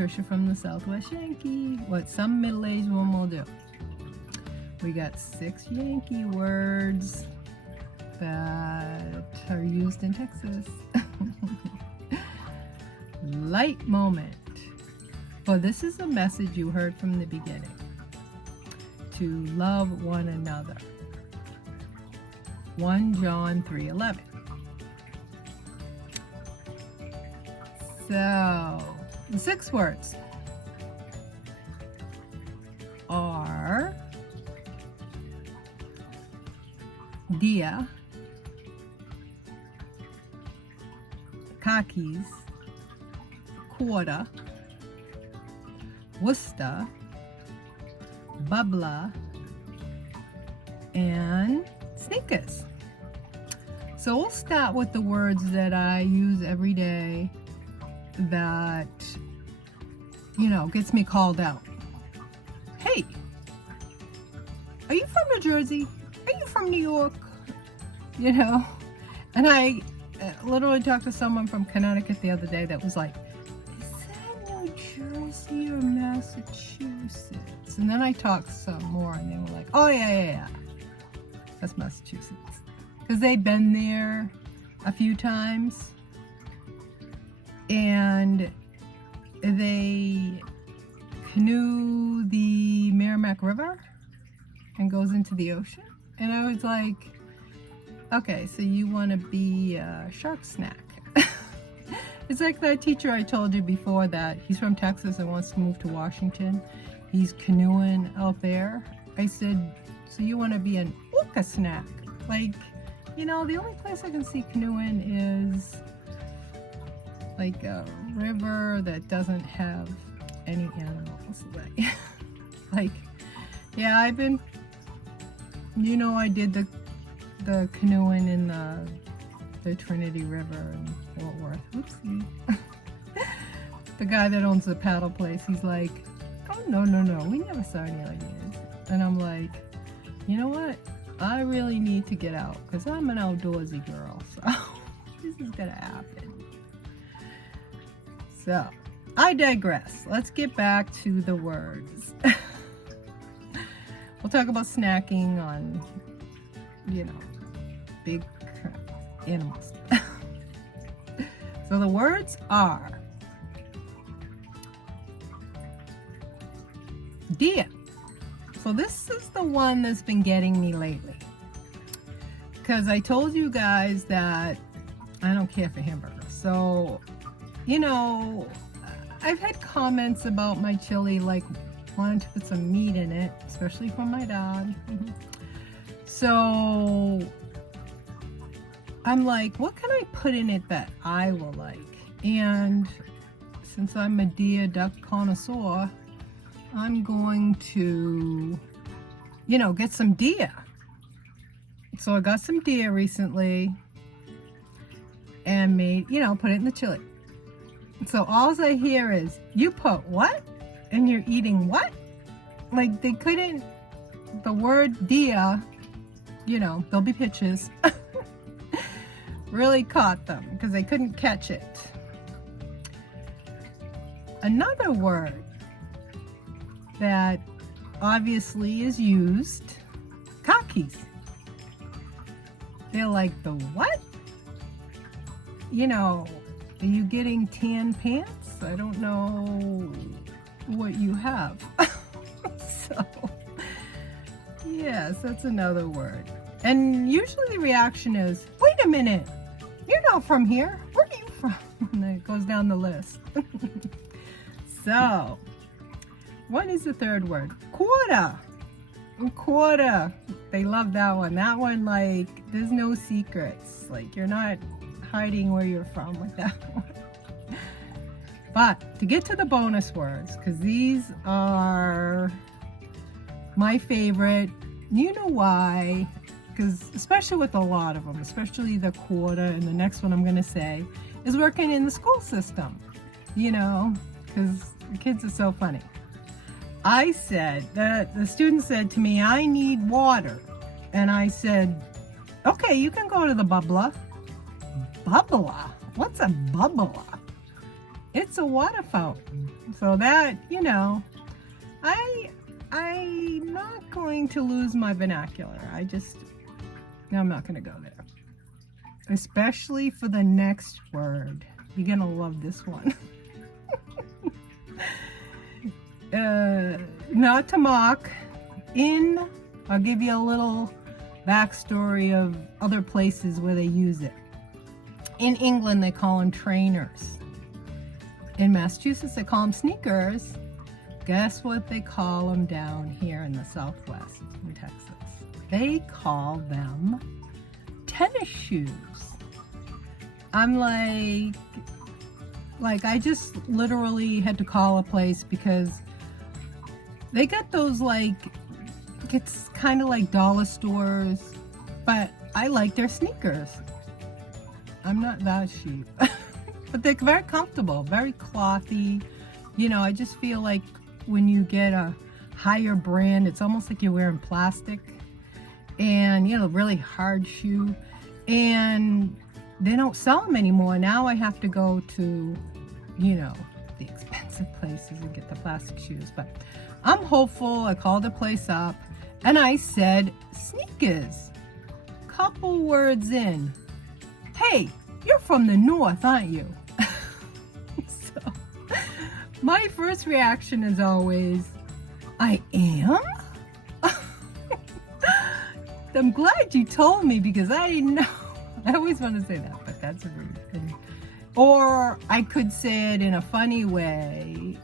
Patricia from the Southwest Yankee. What some middle-aged woman will do. We got 6 Yankee words that are used in Texas. Light moment. For this is a message you heard from the beginning. To love one another. 1 John 3:11. So, the 6 words are dia, khakis, quarter, Worcester, bubbler, and sneakers. So we'll start with the words that I use every day that, gets me called out. Hey, are you from New Jersey? Are you from New York? And I literally talked to someone from Connecticut the other day that was like, is that New Jersey or Massachusetts? And then I talked some more and they were like, oh yeah. That's Massachusetts. Because they've been there a few times and they canoe the Merrimack River and goes into the ocean. And I was like, okay, so you want to be a shark snack. It's like that teacher I told you before that he's from Texas and wants to move to Washington. He's canoeing out there. I said, so you want to be an orca snack? Like, the only place I can see canoeing is like a river that doesn't have any animals. I've been, I did the canoeing in the Trinity River in Fort Worth. Oopsie. The guy that owns the paddle place, he's like, oh, no, we never saw any alligators. And I'm like, you know what? I really need to get out because I'm an outdoorsy girl. So this is going to happen. So I digress. Let's get back to the words. We'll talk about snacking on, big animals. So the words are deer. So this is the one that's been getting me lately. Because I told you guys that I don't care for hamburgers. So, I've had comments about my chili, like wanting to put some meat in it, especially from my dad. So I'm like, what can I put in it that I will like? And since I'm a deer duck connoisseur, I'm going to, get some deer. So I got some deer recently and made, put it in the chili. So all I hear is, you put what? And you're eating what? Like they couldn't, the word deer, there'll be pictures, really caught them because they couldn't catch it. Another word that obviously is used, khakis. They're like, the what? Are you getting tan pants? I don't know what you have. So, yes, that's another word. And usually the reaction is, wait a minute, you're not from here. Where are you from? And then it goes down the list. So, what is the third word? Quarter. Quarter. They love that one. That one, like, there's no secrets. Like, you're not hiding where you're from with that one. But to get to the bonus words, because these are my favorite, you know why? Because especially with a lot of them, especially the quarter and the next one I'm going to say, is working in the school system, because the kids are so funny. I said that the student said to me, I need water. And I said, okay, you can go to the bubbler. Bubbler? What's a bubbler? It's a water fountain. So that, you know, I'm not going to lose my vernacular. I'm not going to go there. Especially for the next word. You're going to love this one. Not to mock. I'll give you a little backstory of other places where they use it. In England, they call them trainers. In Massachusetts, they call them sneakers. Guess what they call them down here in the Southwest, in Texas? They call them tennis shoes. I'm like I just literally had to call a place because they got those, like, it's kind of like dollar stores, but I like their sneakers. I'm not that cheap. But they're very comfortable, very clothy. You know, I just feel like when you get a higher brand, it's almost like you're wearing plastic. And, you know, really hard shoe. And they don't sell them anymore. Now I have to go to, you know, the expensive places and get the plastic shoes. But I'm hopeful. I called the place up and I said, sneakers. Couple words in. Hey, you're from the north, aren't you? So, my first reaction is always, I am? I'm glad you told me because I didn't know. I always want to say that, but that's rude. Or I could say it in a funny way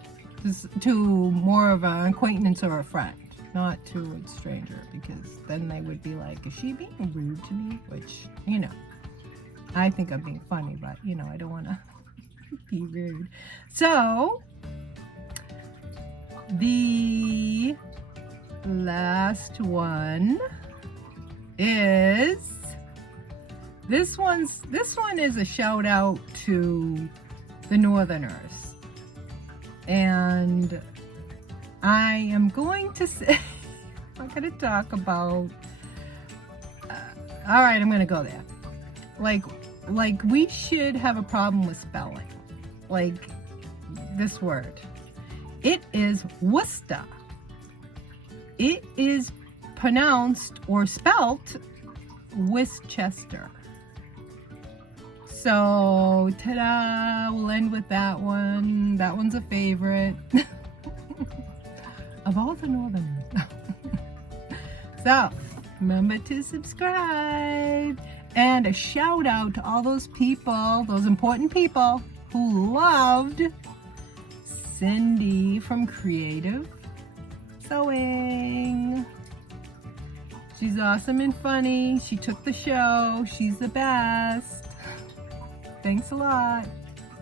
to more of an acquaintance or a friend, not to a stranger, because then they would be like, is she being rude to me? Which, you know, I think I'm being funny, but, you know, I don't want to be rude. So, the last one is this one is a shout out to the Northerners, and I am going to say I'm going to talk about all right, I'm going to go there. Like we should have a problem with spelling, like this word. It is Worcester. It is pronounced or spelt Westchester. So, ta-da, we'll end with that one. That one's a favorite. Of all the Northerners. So, remember to subscribe. And a shout out to all those people, those important people who loved Cindy from Creative Sewing. She's awesome and funny. She took the show. She's the best. Thanks a lot.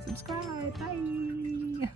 Subscribe. Bye.